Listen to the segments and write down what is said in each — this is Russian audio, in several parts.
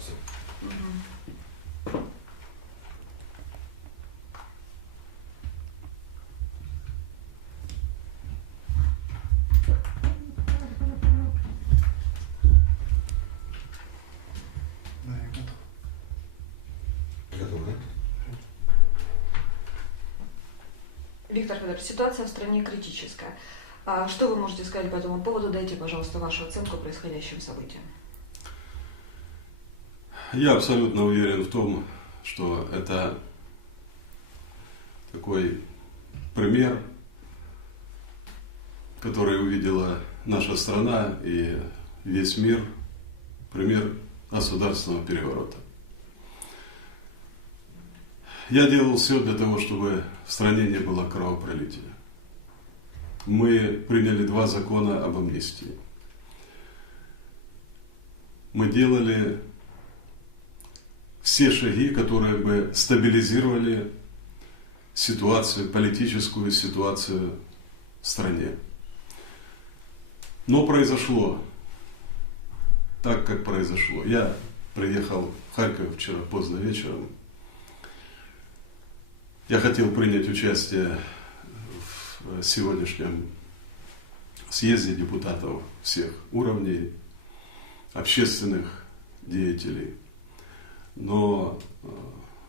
ситуацию. Готов, да? Виктор Федорович, ситуация в стране критическая. Что вы можете сказать по этому поводу? Дайте, пожалуйста, вашу оценку происходящим событиям. Я абсолютно уверен в том, что это такой пример, который увидела наша страна и весь мир, пример государственного переворота. Я делал все для того, чтобы в стране не было кровопролития. Мы приняли 2 закона об амнистии. Мы делали все шаги, которые бы стабилизировали ситуацию, политическую ситуацию в стране. Но произошло так, как произошло. Я приехал в Харьков вчера поздно вечером. Я хотел принять участие в сегодняшнем съезде депутатов всех уровней, общественных деятелей. Но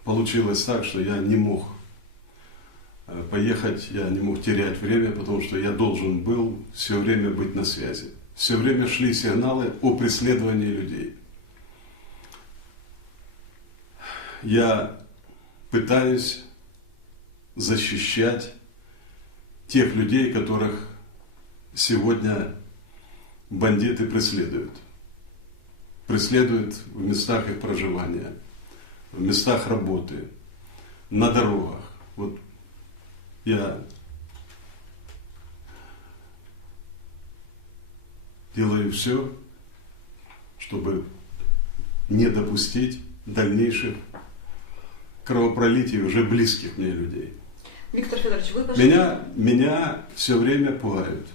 получилось так, что я не мог поехать, я не мог терять время, потому что я должен был все время быть на связи. Все время шли сигналы о преследовании людей. Я пытаюсь защищать тех людей, которых сегодня бандиты преследуют. Преследуют в местах их проживания, в местах работы, на дорогах. Вот я делаю все, чтобы не допустить дальнейших кровопролитий уже близких мне людей. Виктор Федорович, вы пошли... Меня все время пугают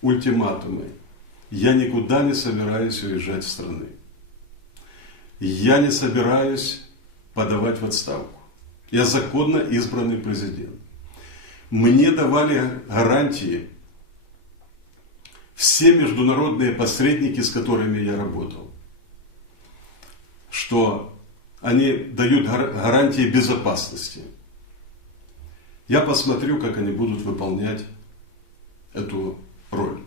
ультиматумы. Я никуда не собираюсь уезжать из страны. Я не собираюсь подавать в отставку. Я законно избранный президент. Мне давали гарантии все международные посредники, с которыми я работал, что они дают гарантии безопасности. Я посмотрю, как они будут выполнять эту роль.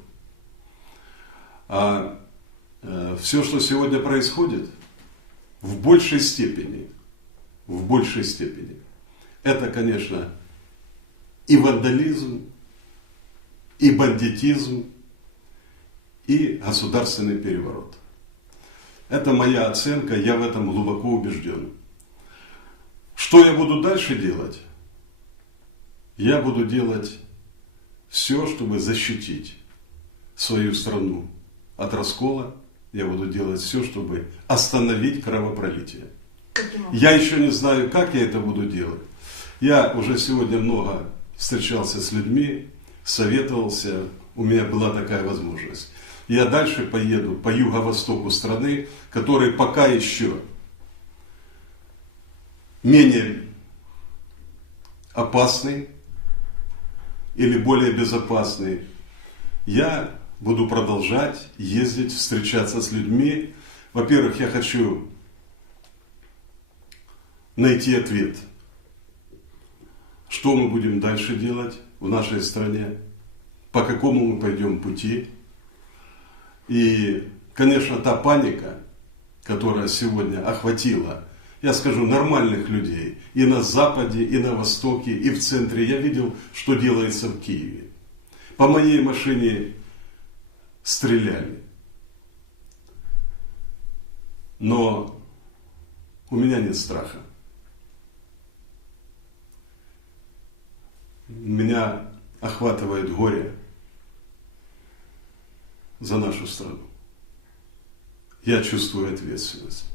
А все, что сегодня происходит, в большей степени, это, конечно, и вандализм, и бандитизм, и государственный переворот. Это моя оценка, я в этом глубоко убежден. Что я буду дальше делать? Я буду делать все, чтобы защитить свою страну от раскола. Я буду делать все, чтобы остановить кровопролитие. Я еще не знаю, как я это буду делать. Я уже сегодня много встречался с людьми, советовался, у меня была такая возможность. Я дальше поеду по юго-востоку страны, который пока еще менее опасный или более безопасный. Я буду продолжать ездить, встречаться с людьми. Во-первых, я хочу найти ответ, что мы будем дальше делать в нашей стране, по какому мы пойдем пути. И, конечно, та паника, которая сегодня охватила, я скажу, нормальных людей и на Западе, и на Востоке, и в центре. Я видел, что делается в Киеве. По моей машине стреляли. Но у меня нет страха. Меня охватывает горе за нашу страну. Я чувствую ответственность.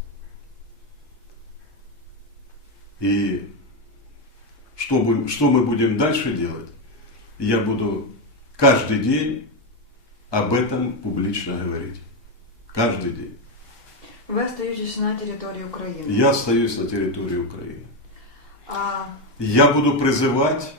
И что мы будем дальше делать, я буду каждый день об этом публично говорить. Каждый день. Вы остаетесь на территории Украины. Я остаюсь на территории Украины. А Я буду призывать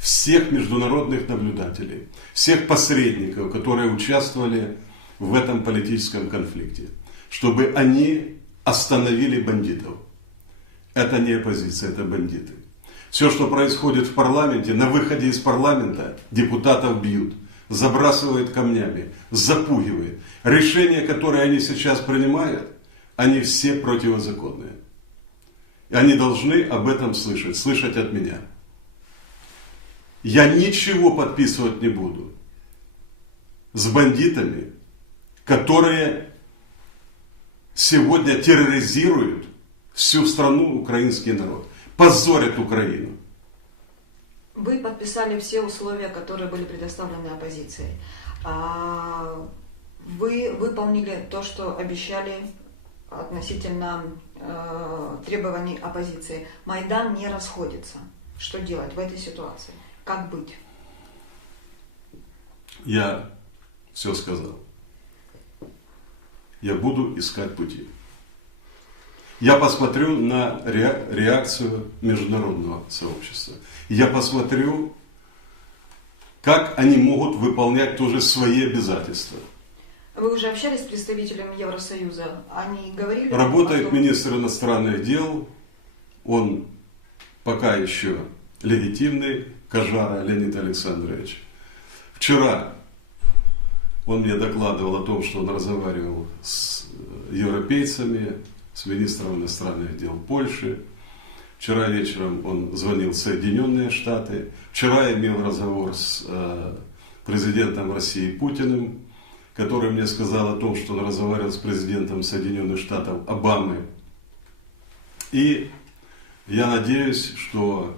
всех международных наблюдателей, всех посредников, которые участвовали в этом политическом конфликте, чтобы они остановили бандитов. Это не оппозиция, это бандиты. Все, что происходит в парламенте, на выходе из парламента депутатов бьют, забрасывают камнями, запугивают. Решения, которые они сейчас принимают, они все противозаконные. И они должны об этом слышать от меня. Я ничего подписывать не буду с бандитами, которые сегодня терроризируют всю страну, украинский народ, позорят Украину. Вы подписали все условия, которые были предоставлены оппозицией. Вы выполнили то, что обещали относительно требований оппозиции. Майдан не расходится. Что делать в этой ситуации? Как быть? Я все сказал. Я буду искать пути. Я посмотрю на реакцию международного сообщества. Я посмотрю, как они могут выполнять тоже свои обязательства. Вы уже общались с представителями Евросоюза? Они говорили? Работает министр иностранных дел. Он пока еще легитимный, Кажара Леонид Александрович. Вчера он мне докладывал о том, что он разговаривал с европейцами, с министром иностранных дел Польши. Вчера вечером он звонил в Соединенные Штаты. Вчера имел разговор с президентом России Путиным, который мне сказал о том, что он разговаривал с президентом Соединенных Штатов Обамой. И я надеюсь, что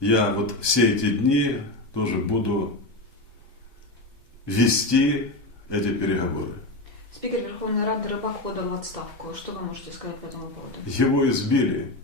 я вот все эти дни тоже буду вести эти переговоры. Спикер Верховной Рады Рыбак подал в отставку. Что вы можете сказать по этому поводу? Его избили.